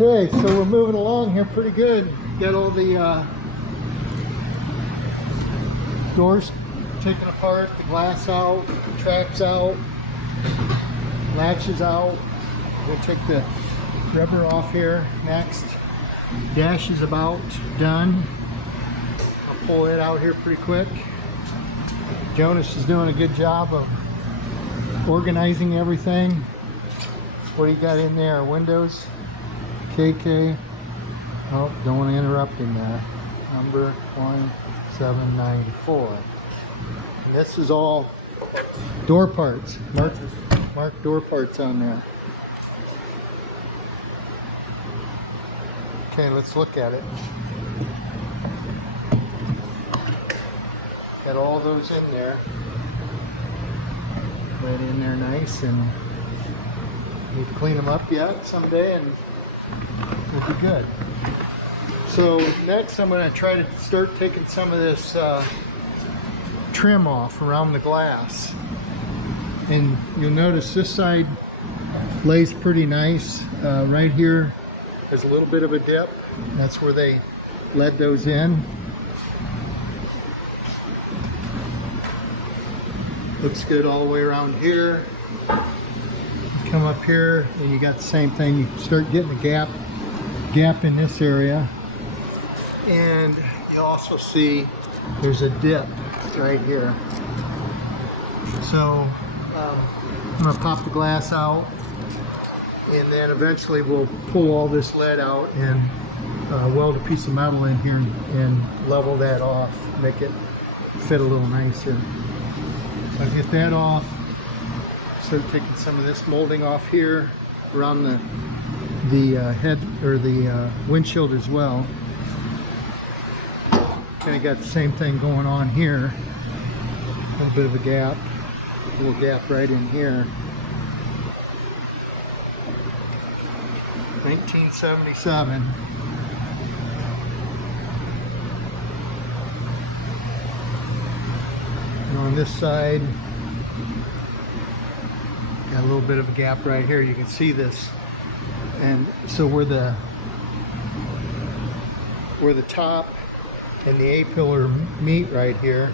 Okay, so we're moving along here pretty good. Got all the doors taken apart, the glass out, tracks out, latches out. We'll take the rubber off here next. Dash is about done. I'll pull it out here pretty quick. Jonas is doing a good job of organizing everything. What do you got in there? Windows, KK. Oh, don't want to interrupt him there. Number 1794. And this is all door parts. Mark door parts on there. Okay, let's look at it. Got all those in there. Right in there nice, and need to clean them up yet someday and we'll be good. So next I'm going to try to start taking some of this trim off around the glass. And you'll notice this side lays pretty nice. Right here there's a little bit of a dip. That's where they lead those in. Looks good all the way around here. Come up here and you got the same thing. You start getting a gap in this area. And you also see there's a dip right here. So I'm gonna pop the glass out, and then eventually we'll pull all this lead out and weld a piece of metal in here and level that off, make it fit a little nicer. So I'll get that off. Start taking some of this molding off here around the head or the windshield as well. Kind of got the same thing going on here. A little bit of a gap, little gap right in here. 1977. And on this side, got a little bit of a gap right here. You can see this, and so where the top and the A-pillar meet right here,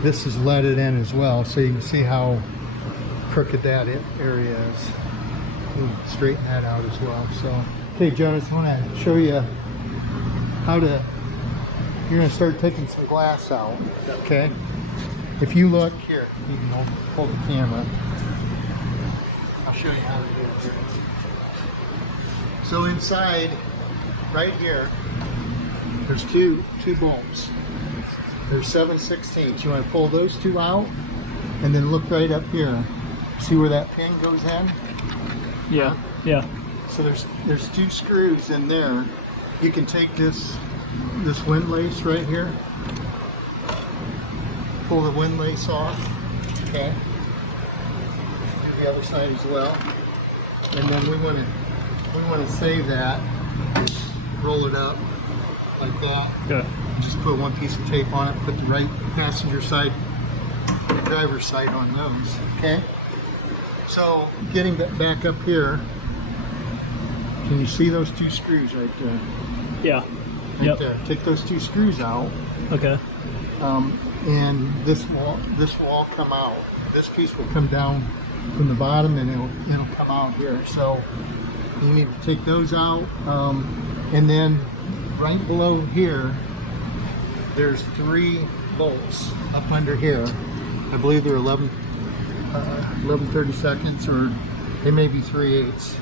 this is leaded in as well, so you can see how crooked that area is. We'll straighten that out as well. So, okay, Jonas, I want to show you how to. You're going to start taking some glass out. Okay. If you look here, you can hold the camera. I'll show you how to do it here. So inside, right here, there's two bolts. There's 7/16. You want to pull those two out, and then look right up here. See where that pin goes in? Yeah. Yeah. So there's two screws in there. You can take this windlace right here. Pull the windlace off. Okay. Do the other side as well. And then we want to save that. Roll it up like that. Good. Just put one piece of tape on it. Put the right passenger side, the driver's side on those. Okay. So getting back up here, can you see those two screws right there? Yeah. Right there. Take those two screws out. Okay. And this will all come out. This piece will come down from the bottom, and it'll come out here. So you need to take those out, and then right below here, there's 3 bolts up under here. I believe they're 11/32, or they may be 3/8.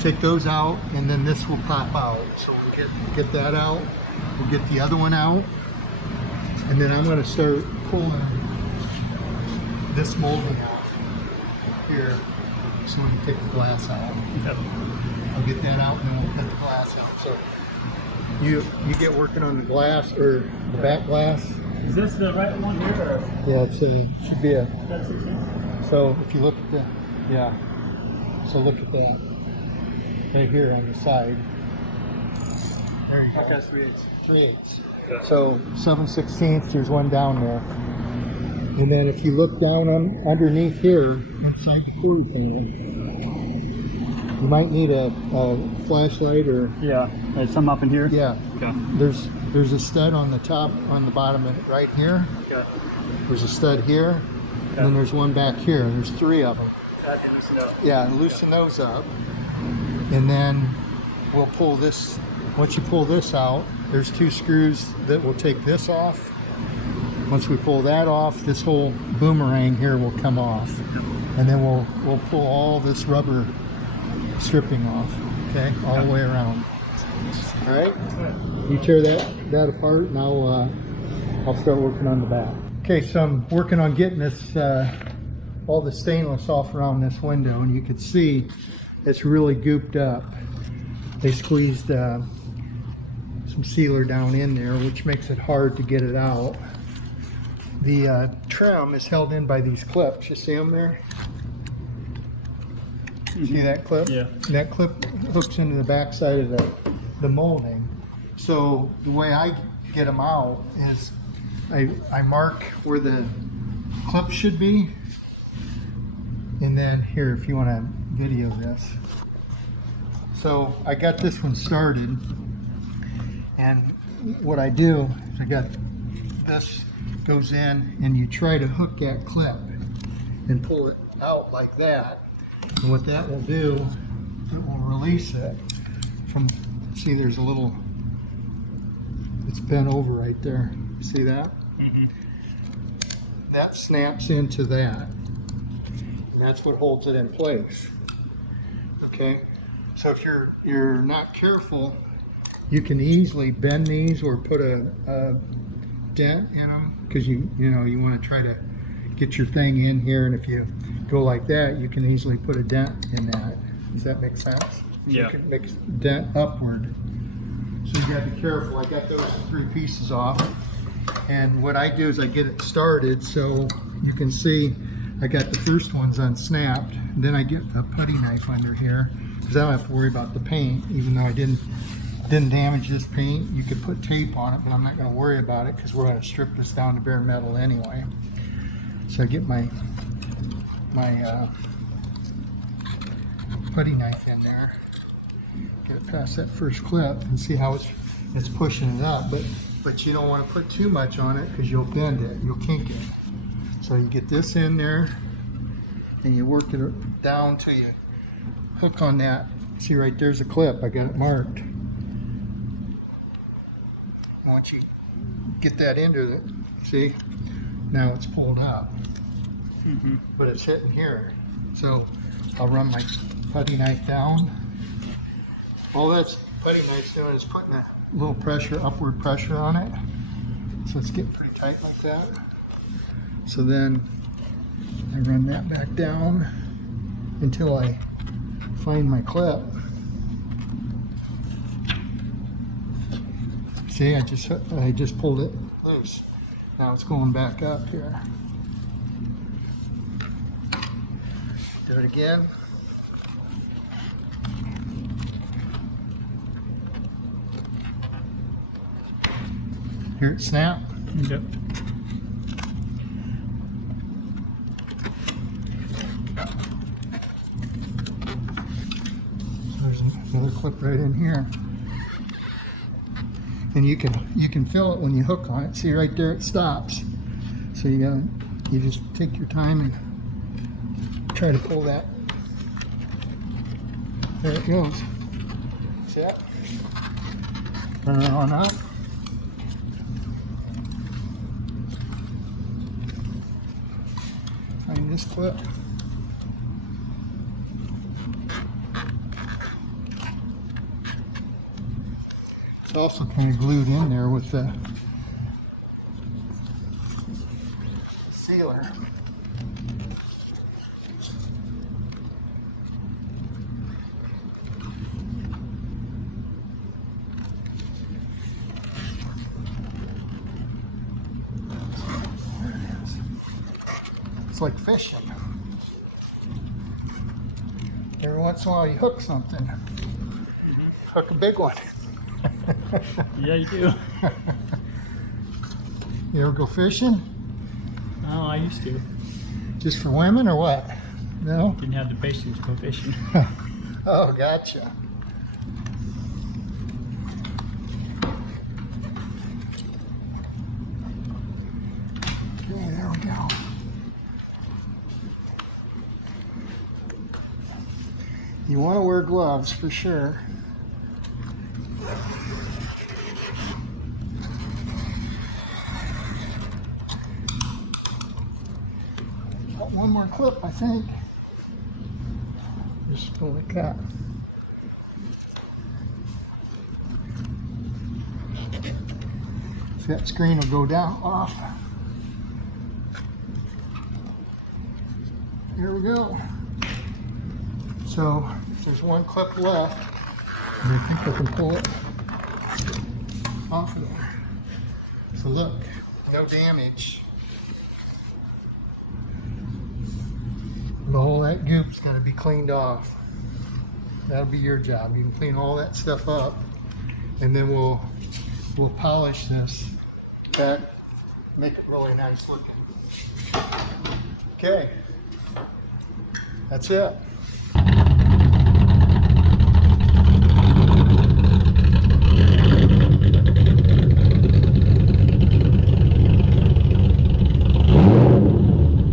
Take those out, and then this will pop out. So we'll get that out. We'll get the other one out, and then I'm going to start pulling this molding off here, so we can take the glass out. Yep. I'll get that out, and then we'll cut the glass out. So you get working on the glass, or the back glass. Is this the right one here? Or? Yeah, it should be a. That's it. So if you look at the, yeah. So look at that right here on the side. There you go. Okay, 3/8. 3/8. Okay. So 7/16. There's one down there. And then if you look down underneath here, inside the quarter panel, You might need a flashlight or Yeah. There's some up in here? yeah. Okay. There's a stud on the top, on the bottom of it right here. Okay. There's a stud here, and then there's one back here. There's 3 of them. Yeah, loosen those up, and then we'll pull this. Once you pull this out, there's 2 screws that will take this off. Once we pull that off, this whole boomerang here will come off, and then we'll pull all this rubber stripping off. Okay, all the way around. All right. You tear that apart, and I'll start working on the back. Okay, so I'm working on getting this all the stainless off around this window, and you can see it's really gooped up. They squeezed some sealer down in there, which makes it hard to get it out. The trim is held in by these clips. You see them there? See that clip? Yeah. That clip hooks into the back side of the molding. So the way I get them out is I mark where the clip should be, and then here, if you want to video this. So I got this one started, and what I do is I got this goes in, and you try to hook that clip and pull it out like that, and what that will do, it will release it from, see there's a little, it's bent over right there, see that? Mm-hmm. That snaps into that, and that's what holds it in place. Okay, so if you're not careful, you can easily bend these or put a dent in them, because you want to try to get your thing in here, and if you go like that, you can easily put a dent in that. Does that make sense? Yeah. You can make a dent upward, so you got to be careful. I got those 3 pieces off, and what I do is I get it started, so you can see I got the first ones unsnapped. Then I get a putty knife under here, because I don't have to worry about the paint, even though I didn't damage this paint. You could put tape on it, but I'm not going to worry about it because we're going to strip this down to bare metal anyway. So I get my putty knife in there, get it past that first clip, and see how it's pushing it up. But you don't want to put too much on it because you'll bend it, you'll kink it. So you get this in there, and you work it down till you hook on that. See right there's a clip, I got it marked. Once you get that into it, see, now it's pulled up, but it's hitting here. So I'll run my putty knife down. All that's putty knife's doing is putting a little pressure, upward pressure on it. So it's getting pretty tight like that. So then I run that back down until I find my clip. See, I just pulled it loose. Now it's going back up here. Do it again. Hear it snap? Yep. There's another clip right in here. And you can feel it when you hook on it. See right there, it stops. So you just take your time and try to pull that. There it goes. See that? Turn it on up. Find this clip. It's also kind of glued in there with the sealer. It's like fishing. Every once in a while you hook something. Hook a big one. Yeah, you do. You ever go fishing? Oh, I used to. Just for women or what? No? Didn't have the patience to go fishing. Oh, gotcha. Okay, there we go. You want to wear gloves for sure. Got one more clip, I think. Just go like that. So that screen will go down off. Here we go. So there's one clip left. And I think we can pull it off of there. So look, no damage. But all that goop's got to be cleaned off. That'll be your job. You can clean all that stuff up, and then we'll polish this back, make it really nice looking. Okay, that's it.